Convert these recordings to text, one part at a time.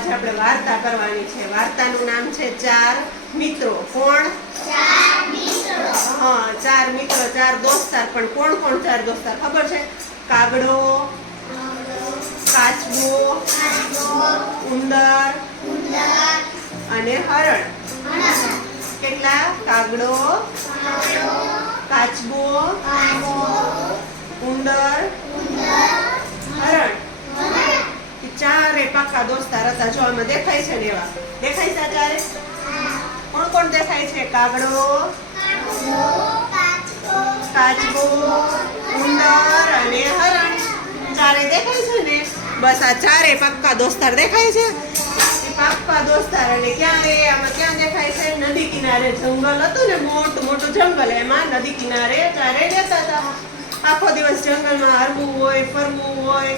આજે આપણે વાર્તા કરવાની છે. વાર્તાનું નામ છે ચાર મિત્રો. કોણ? હા ચાર મિત્રો ચાર દોસ્તાર. પણ કોણ કોણ ચાર દોસ્તાર? ખબર છે? કાગડો કાચબો ઉંદર અને હરણ. કેટલા? કાગડો કાચબો ઉંદર હરણ એ દોસ્તાર હતા આમાં દેખાય છે ને એવા? દેખાય છે આ કોણ કોણ દેખાય છે? કાગડો? કાચબો, ઉંદર અને હરણ. ચારે દેખાય છે ને? બસ આ ચારે પાક્કા દોસ્તાર દેખાય છે. પાક્કા દોસ્તાર અને ક્યાં રે આમાં ક્યાં દેખાય છે? નદી કિનારે જંગલ હતું ને, મોટું મોટું જંગલ, એમાં નદી કિનારે ચારે રહેતા હતા. આખો દિવસ જંગલમાં હરવું હોય, ફરવું હોય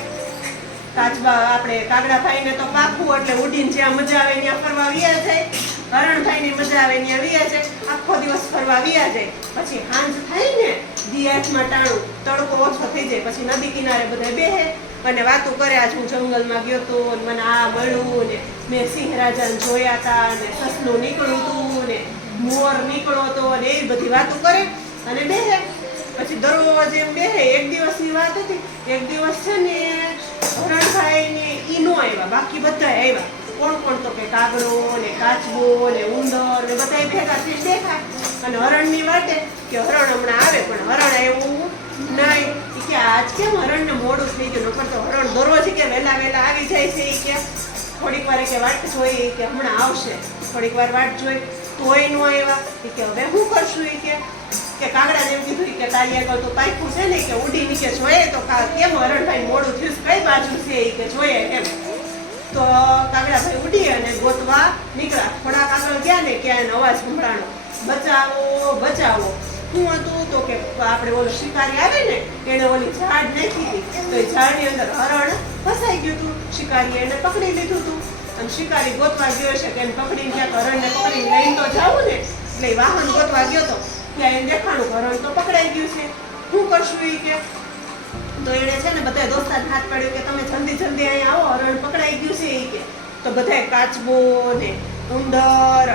કાચબા આપણે કાગડા કાગડાભાઈને તો પાકું એટલે ઉડીને જ્યાં મજા આવે ત્યાં ફરવા વિયા જાય. હરણભાઈને મજા આવે ત્યાં વિયા જાય. આખો દિવસ ફરવા વિયા જાય. પછી હાંજ થાય ને દિયાથમાં ટાણું, તડકો ઓછો થઈ જાય. પછી નદી કિનારે બધા બેહે અને વાતો કરે, આજ હું જંગલમાં ગયો તો ને મને આ મળ્યું ને મેં સિંહ રાજાને જોયા હતા ને સસલું નીકળ્યું હતું ને મોર નીકળ્યો હતો ને એવી બધી વાતો કરે અને બેહે. પછી દરરોજ એમ બેહે. એક દિવસની વાત હતી. એક દિવસ છે ને હરણ હમણાં આવે, પણ કે આજ કેમ હરણને મોડું થઈ ગયું? તો હરણ દરરોજ કે વહેલા વહેલા આવી જાય છે કે. થોડીક વાર કે વાટ જોઈ કે હમણાં આવશે. થોડીક વાર વાટ જોઈ, તોય નો આવ્યા કે હવે શું કરશું? એ કે કે કાગડા જેમ કીધું કે તારી આગળ તો પાક્યું છે ને કે ઉડી નીચે જોઈએ તો કેમ હરણભાઈ મોડું થયું કઈ બાજુ છે એ કે જોઈએ એમ. તો કાગડાભાઈ ઉડી અને ગોતવા નીકળ્યા. થોડાક આગળ ગયા ને ક્યાં એને અવાજ સંભળાણો. બચાવો બચાવો. શું હતું? તો કે આપણે ઓલો શિકારી આવે ને, એને ઓલી ઝાડ નાખી હતી. તો એ ઝાડની અંદર હરણ ફસાઈ ગયું હતું. શિકારીએ એને પકડી લીધું હતું. અને શિકારી ગોતવા ગયો છે કે એને પકડીને ક્યાંક હરણને પકડીને લઈને તો જાવું ને. એટલે વાહન ગોતવા ગયો તો એને દેખાણું હરણ તો પકડાઈ ગયું છે. શું કરશું એ કે? તો એણે છે ને બધા દોસ્તાર હાથ પાડ્યો કે તમે જલ્દી જલ્દી અહીંયા આવો, હરણ પકડાઈ ગયું છે એ કે. તો બધાય કાચબો ને ઉંદર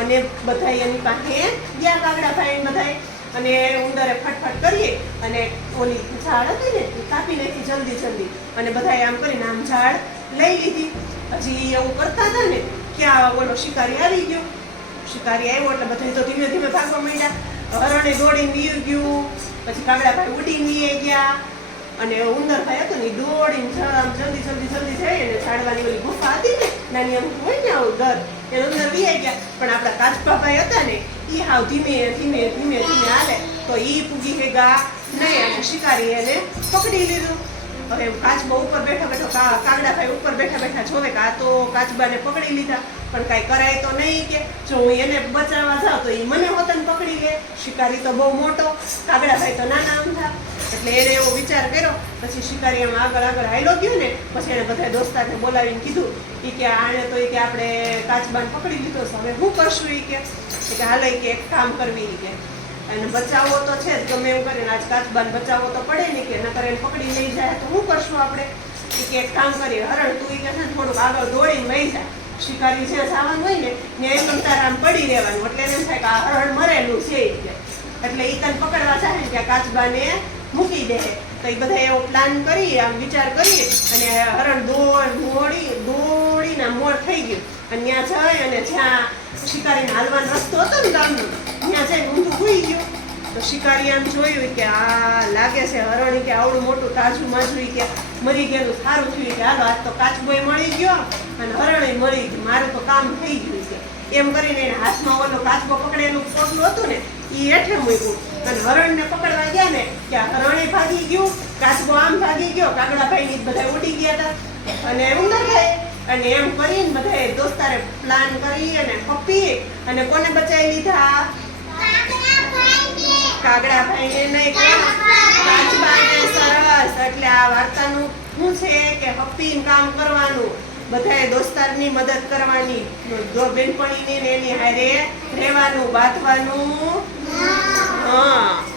અને બધા એની પાસે ગયા કાગડા ભાઈ બધાએ અને ઉંદરે ફટફટ કરીએ અને ઓલી ઝાડ હતી ને કાપી નાખી જલ્દી જલ્દી. અને બધાએ આમ કરીને આમ ઝાડ લઈ લીધી. હજી એવું કરતા હતા ને ક્યાં ઓલો શિકારી આવી ગયો. શિકારી આવ્યો એટલે બધા તો ધીમે ધીમે ભાગવા માંડ્યા. હરણે દોડીને વીયું ગયું. પછી કાગડાભાઈ ઉડીને વીએ ગયા. અને ઉંદરભાઈ હતો ને ઈ દોડીને આમ જલ્દી જલ્દી જલ્દી જઈ અને સાડવાની ઓલી ગુફા હતી ને, નાની આમ હોય ને આવું ઘર એ અંદર વીઆઈ ગયા. પણ આપણા કાચબાભાઈ હતા ને એ હાવ ધીમે ધીમે ધીમે ધીમે હાલે. તો એ પૂગી ગયા નહીં અને શિકારી એને પકડી લીધું. હવે કાચબો ઉપર બેઠો કાગડાભાઈ ઉપર બેઠા બેઠા જોવે કે આ તો કાચબાને પકડી લીધા, પણ કાંઈ કરાય તો નહીં કે. જો હું એને બચાવવા જાઉં તો એ મને હોતન પકડી લે. શિકારી તો બહુ મોટો કાગડાભાઈ તો નાના અમથા એટલે એને એવો વિચાર કર્યો, પછી શિકારી એમ આગળ આગળ હાલ્યો ગયો ને, પછી એને બધા દોસ્તારને બોલાવીને કીધું એ કે આણે તો એ કે આપણે કાચબાન પકડી લીધો છે, હવે શું કરશું એ કે? કે હાલ કે એક કામ કરવી કે. અને બચાવવો તો છે જ, ગમે એવું કરીને આજ કાચબાન બચાવવો તો પડે ને કે, નકર એને પકડી લઈ જાય તો શું કરશું આપણે? કે એક કામ કરી હરણ તું કે છે થોડુંક આગળ દોડીને લઈ જાય શિકારી છે જવાનું હોય ને ને એકદમ તારા આમ પડી રહેવાનું. એટલે એમ થાય કે આ હરણ મરેલું છે એટલે એ તને પકડવા જાય ને, ત્યાં કાચબાને મૂકી દે. તો એ બધા એવો પ્લાન કરી, આમ વિચાર કરી, અને હરણ દોડ, દોડી, દોડીને મોડ થઈ ગયું. અને ત્યાં જઈ અને જ્યાં શિકારીને હાલવાનો રસ્તો હતો ને ગામનો, ત્યાં જઈને ઊંધું સુઈ ગયું. તો શિકારી આમ જોયું કે આ લાગે છે હરણ કે આવડું મોટું તાજું માજું કે મરી ગયેલું સારું થયું કે હાલો, આજ તો કાચબોય મળી ગયો અને હરણય મળી ગયું. મારું તો કામ થઈ ગયું છે. એમ કરીને એને હાથમાં ઓલો કાચબો પકડેલું પોટલું હતું ને એ હેઠે મૂક્યું. અને હરણને પકડવા ગયા ને કે હરણે ભાગી ગયું. કાચબો આમ ભાગી ગયો કાગડાભાઈ ની બધા ઉડી ગયા હતા અને ઉંદરભાઈ અને એમ કરીને બધાએ દોસ્તારે પ્લાન કરી અને પપ્પી અને કોને બચાવી લીધા? કાગડાભાઈને નહીં કાચબાને સરસ એટલે આ વાર્તાનું શું છે કે હપ્પી કામ કરવાનું બધાએ દોસ્તારની મદદ કરવાની. જો બેનપણીની ને એની હારે રહેવાનું બાંધવાનું. હા.